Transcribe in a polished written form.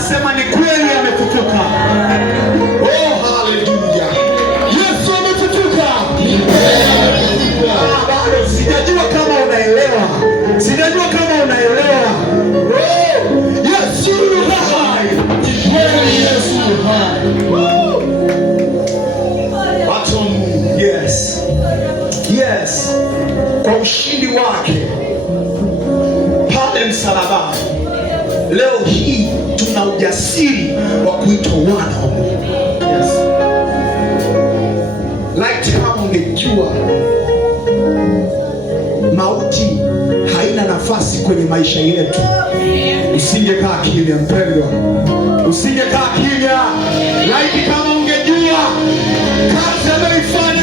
anasema ni kweli amefufuka. Oh, haleluya. Yesu amefufuka. Bado sijajua kama unaelewa. Sijajua kama unaelewa. Yesu hai. Kweli Yesu hai. Watu wa Mungu. Yes. Yes. Kwa ushindi wake pale msalabani, leo hii tuna ujasiri wa kuitwa wana wa Mungu. Yes. Like kama ungejua mauti haina nafasi kwenye maisha yetu, usingekaa kimya mpendwa, usingekaa kimya. Like kama ungejua kazi anayoifanya